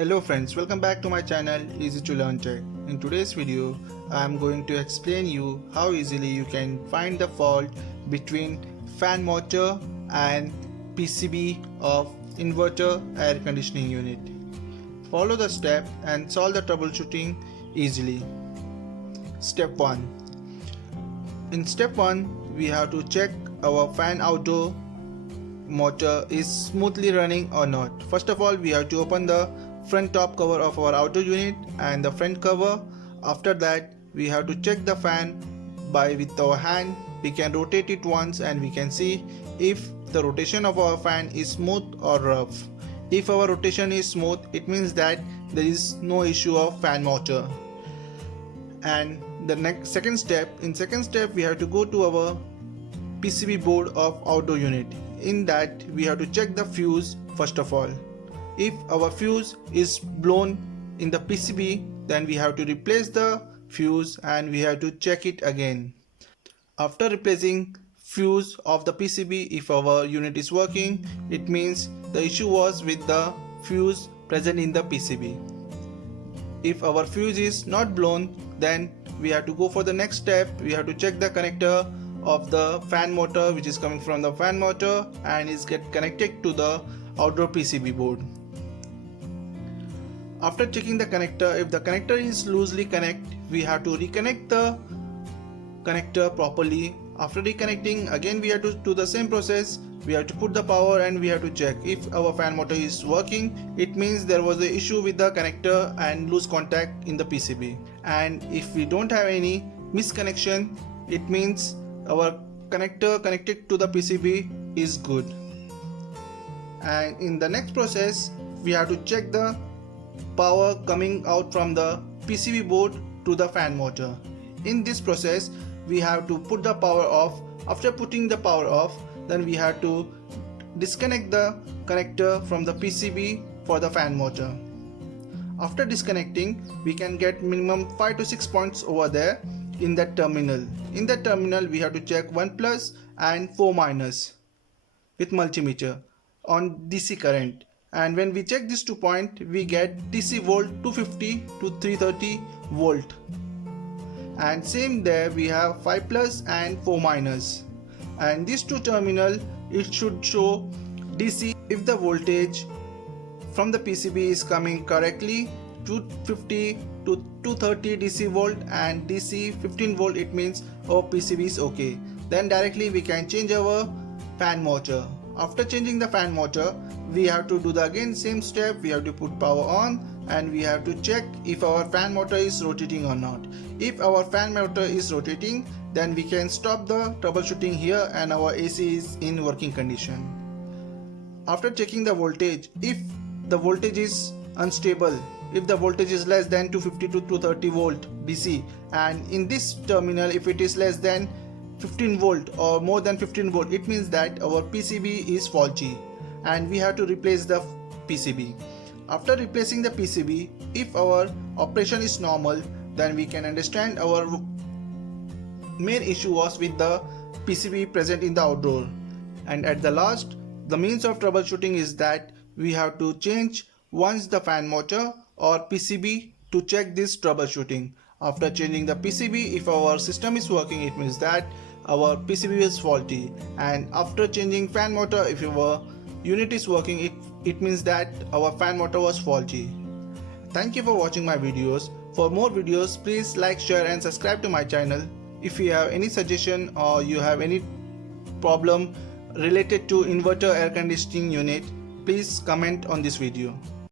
Hello friends, welcome back to my channel Easy to Learn Tech. In today's video, I am going to explain you how easily you can find the fault between fan motor and PCB of inverter air conditioning unit. Follow the step and solve the troubleshooting easily. Step 1. In step 1, we have to check our fan outdoor motor is smoothly running or not. First of all, we have to open the front top cover of our outdoor unit and the front cover. After that, we have to check the fan with our hand. We can rotate it once and we can see if the rotation of our fan is smooth or rough. If our rotation is smooth, it means that there is no issue of fan motor. And the second step, we have to go to our PCB board of outdoor unit. In that, we have to check the fuse first of all. If our fuse is blown in the PCB, then we have to replace the fuse and we have to check it again. After replacing fuse of the PCB, if our unit is working, it means the issue was with the fuse present in the PCB. If our fuse is not blown, then we have to go for the next step. We have to check the connector of the fan motor, which is coming from the fan motor and is get connected to the outdoor PCB board. After checking the connector, if the connector is loosely connected, we have to reconnect the connector properly. After reconnecting, again we have to do the same process. We have to put the power and we have to check if our fan motor is working. It means there was an issue with the connector and loose contact in the PCB. And if we don't have any misconnection, it means our connector connected to the PCB is good. And in the next process, we have to check the power coming out from the PCB board to the fan motor. In this process, we have to put the power off. After putting the power off, then we have to disconnect the connector from the PCB for the fan motor. After disconnecting, we can get minimum 5 to 6 points over there in that terminal. In that terminal, we have to check 1 plus and 4 minus with multimeter on DC current. And when we check these 2 points, we get DC volt 250 to 330 volt. And same there, we have 5 plus and 4 minus. And these 2 terminal, it should show DC if the voltage from the PCB is coming correctly, 250 to 230 DC volt and DC 15 volt, it means our PCB is okay. Then directly we can change our fan motor. After changing the fan motor, we have to do the again same step. We have to put power on and we have to check if our fan motor is rotating or not. If our fan motor is rotating, then we can stop the troubleshooting here and our AC is in working condition. After checking the voltage, if the voltage is unstable, if the voltage is less than 250 to 230 volt DC, and in this terminal if it is less than 15 volt or more than 15 volt, it means that our PCB is faulty and we have to replace the PCB. After replacing the PCB, if our operation is normal, then we can understand our main issue was with the PCB present in the outdoor. And at the last, the means of troubleshooting is that we have to change once the fan motor or PCB to check this troubleshooting. After changing the PCB, if our system is working, it means that our PCB is faulty. And after changing fan motor, if our unit is working, it means that our fan motor was faulty. Thank you for watching my videos. For more videos, please like, share and subscribe to my channel. If you have any suggestion or you have any problem related to inverter air conditioning unit, please comment on this video.